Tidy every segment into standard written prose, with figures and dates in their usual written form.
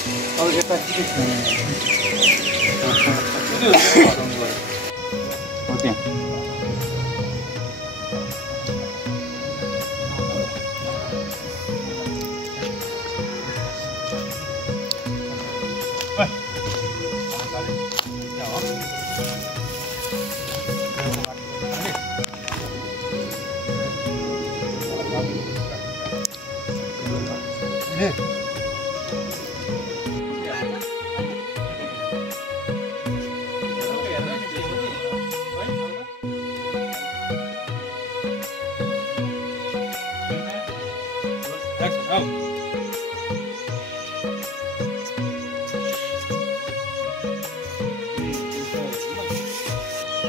अब यता के छ हो त्यहाँ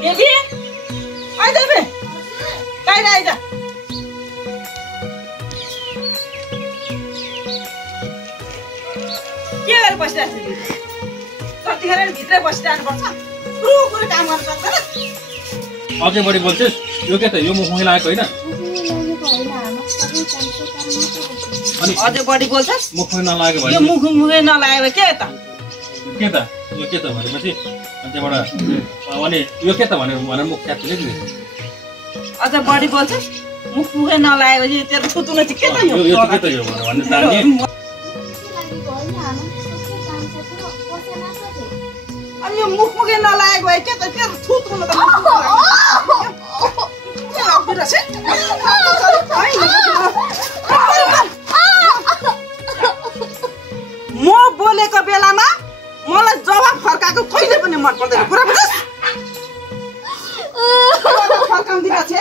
बेबी आइज बे बाहिर आइज के गरेर बसिरहेको छ कतिखेर भित्रै बसिरहनु पर्छ कुरो काम गर्न सक्दैन अझै बढी बोल्छस् यो के त यो मुखमुखी लागेको होइन अनि अझै बढी बोल्छस् मुखमुखी नलागेको यो भयो मुखमुखै नलागेको के त यो के त भनेपछि अनि त्यहाँबाट अनि यो के त भनेर मुख च्यात्छु नि अझ बढी बोल्छस् मुखमुखै नलागेपछि तेरो थुतुनो चाहिँ के त यो यो के त यो भन्ने जान्ने अनि यो मुखमुखै नलागेको भए के त तेरो थुतुनो त म बोलेको बेलामा मलाई जवाफ फर्काएको कहिले पनि मन पर्दैन कुरा बुझ्छस् फर्काउँदिन छे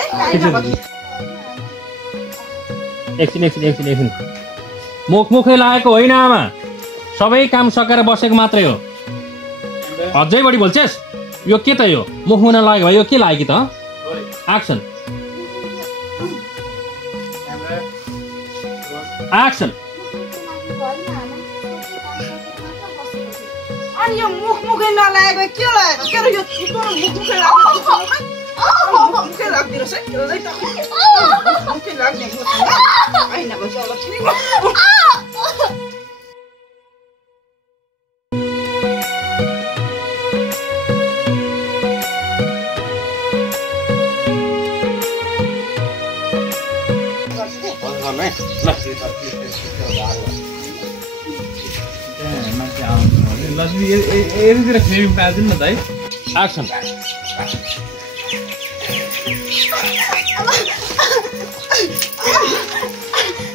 एकछिन मुखमुखै लागेको होइन आमा सबै काम सकेर बसेको मात्रै हो अझै बढी बोल्छस् यो के त यो मुखमुख नलागेको भयो यो के लाग्यो त एक्सन एक्सन अनि यो मुखमुखै नलागेको के लागेको के यो मुखमुखै लागेको मुखमुखै लाग्दिरो छ मुखमुखै लाग्ने होइन बस अब यतितिर क्रिम पाल्दिनु न त है एक्सन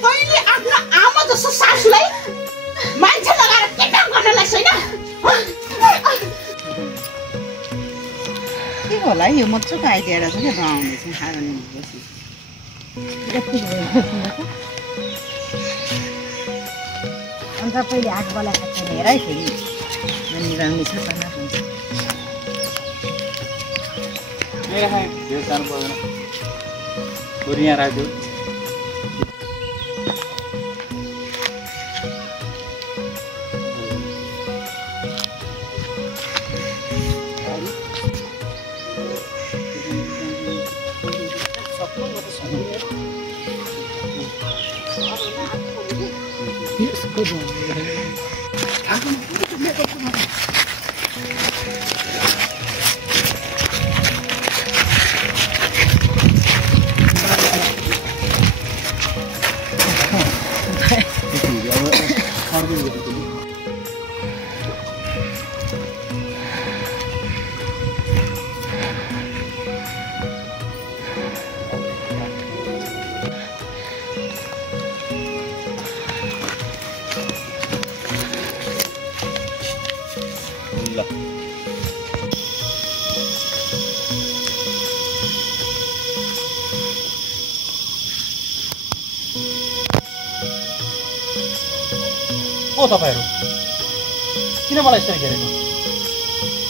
तैँले आफ्नो आमा जस्तो सासूलाई मान्छे लगाएर के काम गर्नलाई छैन के होला यो मजाको आइडिया रहेछ क्या आउँदैछ खाने अन्त पहिले हात बोलाएको छैन हेर है फेरि राम्री छ जानु पर्दैन छोरी यहाँ राख्यो को तपाईहरु किन मलाई यसरी घेरेको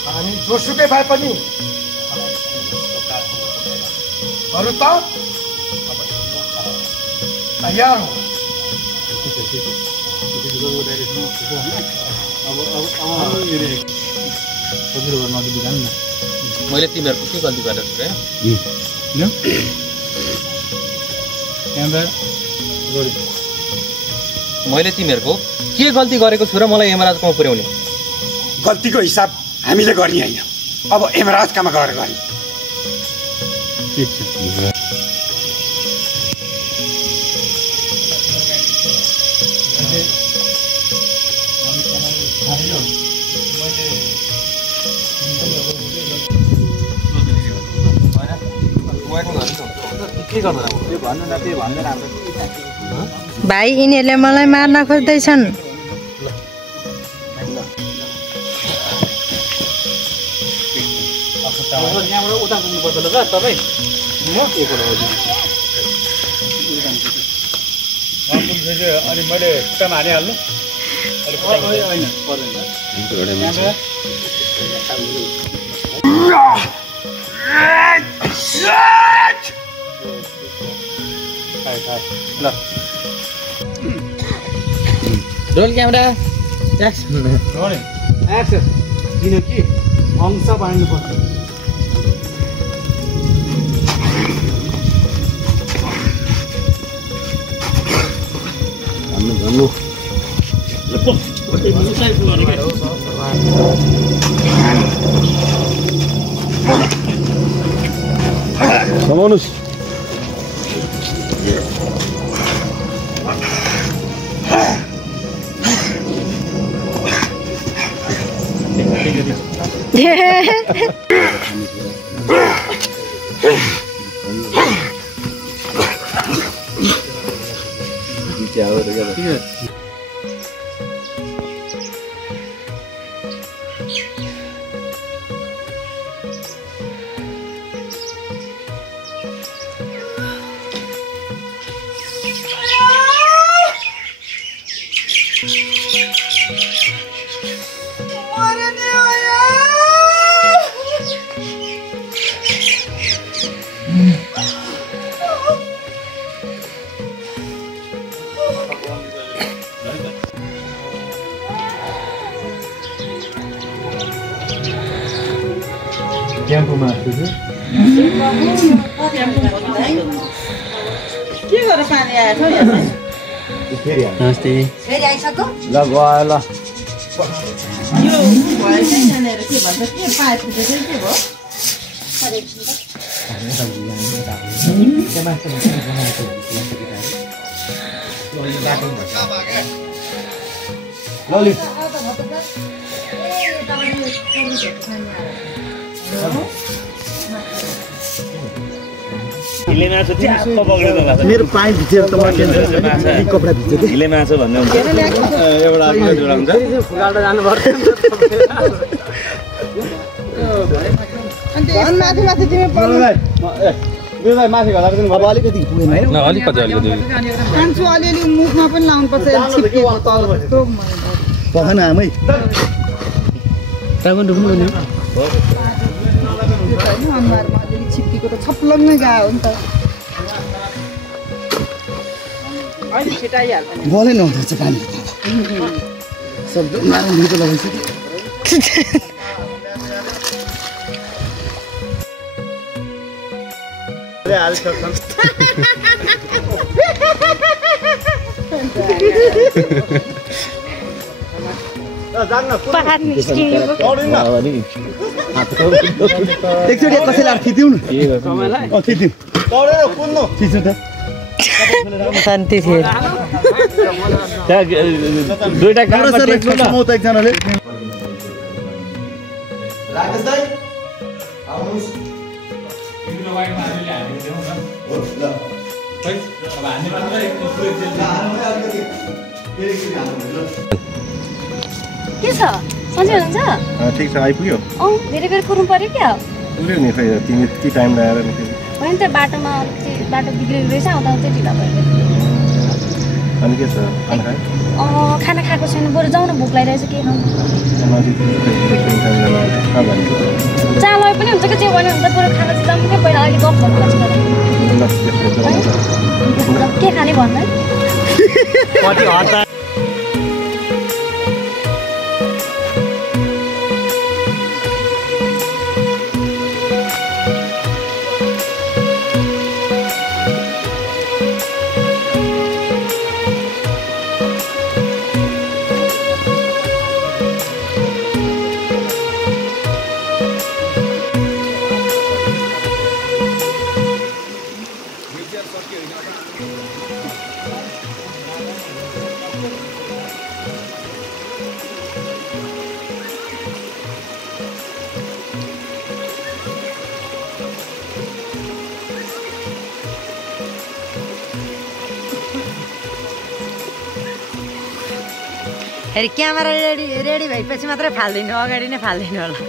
हामी जोसुकै भए पनि अरु त तयार हो मैले तिमीहरुको के गल्ती गरेको छु मैले तिमीहरूको के गल्ती गरेको छु र मलाई यमराजकोमा पुर्याउने? गल्तीको हिसाब हामीले गर्ने होइन, अब यमराजकामा गएर गर्ने। भाइ यिनीहरूले मलाई मार्न खोज्दैछन्। अनि मैले खुट्टामा हानिहाल्नु। रोल क्यामेरा किनकि अंश बाँड्नुपर्छ। समाउनुहोस्। के गरेर पानी आएछ हौ यहाँ? नमस्ते। फेरि आइसक्यो? ल गयो ल। यो भयो कि यहाँनिर के भन्छ के पाइप फुटेको के भयो? मेरो पाइप भिजेर त कपडा भिज्यो कि हिले माछा भन्ने हुन्छ एउटा हुन्छ अनि माथि माथि तिमी माथि घला अब अलिकति पुगेन है। अलिकति कान्छु अलिअलि मुखमा पनि लाउनुपर्छ छिप्पिएको तल पखन आमै अनुहारमा अलिअलि छिप्पिएको त छप्लङ्गै गयो हो नि त। अहिले छिटाइहाल्छ नि। बोलै नहुँदैछ पानी सब मारो निको लगाइसक्यो। एकचोटि कसैलाई खिच्यौ न खिच्यौ खिच्नु त शान्ति थियो। दुईटा म त एकजनाले राकेश दाइ आउनुस्। के छ सन्चै हुनुहुन्छ? ठिक छ आइपुग्यो धेरै बेर कुर्नु पर्यो क्या? पुग्यो नि खै तिमी यति टाइम लगाएर नि होइन त बाटोमा अलिकति बाटो बिग्रेको रहेछ आउँदा आउँदै ढिला भयो। अनि के छ खाना खायो? खाना खाएको छैन बरु जाउँ न भोक लागिरहेछ के खाउँ? चाल पनि हुन्छ कि जे भने हुन्छ बरु खाना चाहिँ जाउँ क्या पहिला अहिले गफ गर्नुपर्छ। के खाने भन्नु है? फेरि क्यामेरा रेडी भएपछि मात्रै फाल्दिनु, अगाडि नै फाल्दिनु होला।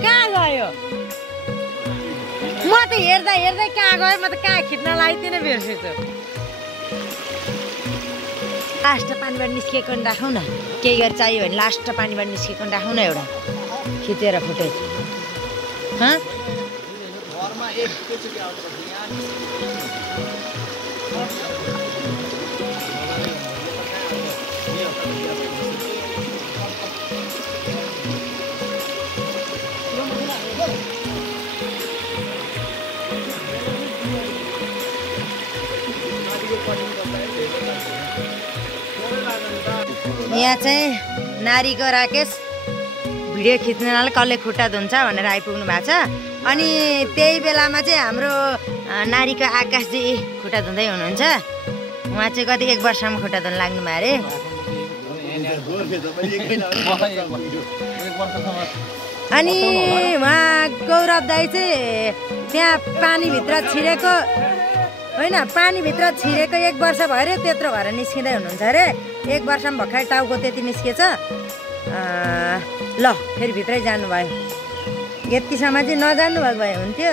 कहाँ गयो म त हेर्दा हेर्दै कहाँ गयो, म त कहाँ खिच्न लाग्दिनँ बिर्सेछु। लास्ट पानीबाट निस्केको राखौँ न, केही गरी चाहियो भने लास्ट पानीबाट निस्केको राखौँ न एउटा खिचेर फुटेज। यहाँ चाहिँ नारीको राकेश भिडियो खिच्नलाई कसले खुट्टा धुन्छ भनेर आइपुग्नु भएको छ। अनि त्यही बेलामा चाहिँ हाम्रो नारीको आकाशजी खुट्टा धुँदै हुनुहुन्छ। उहाँ चाहिँ कति 1 वर्षमा खुट्टा धुन लाग्नु भयो अरे। अनि उहाँ गौरव दाई चाहिँ त्यहाँ पानीभित्र छिरेको होइन, पानीभित्र छिरेको 1 वर्ष भयो अरे, त्यत्रो भएर निस्किँदै हुनुहुन्छ अरे। 1 वर्षमा भर्खर टाउको त्यति निस्केछ। ल फेरि भित्रै जानुभयो, यतिसम्म चाहिँ नजानु भएको भए हुन्थ्यो।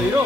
हिरो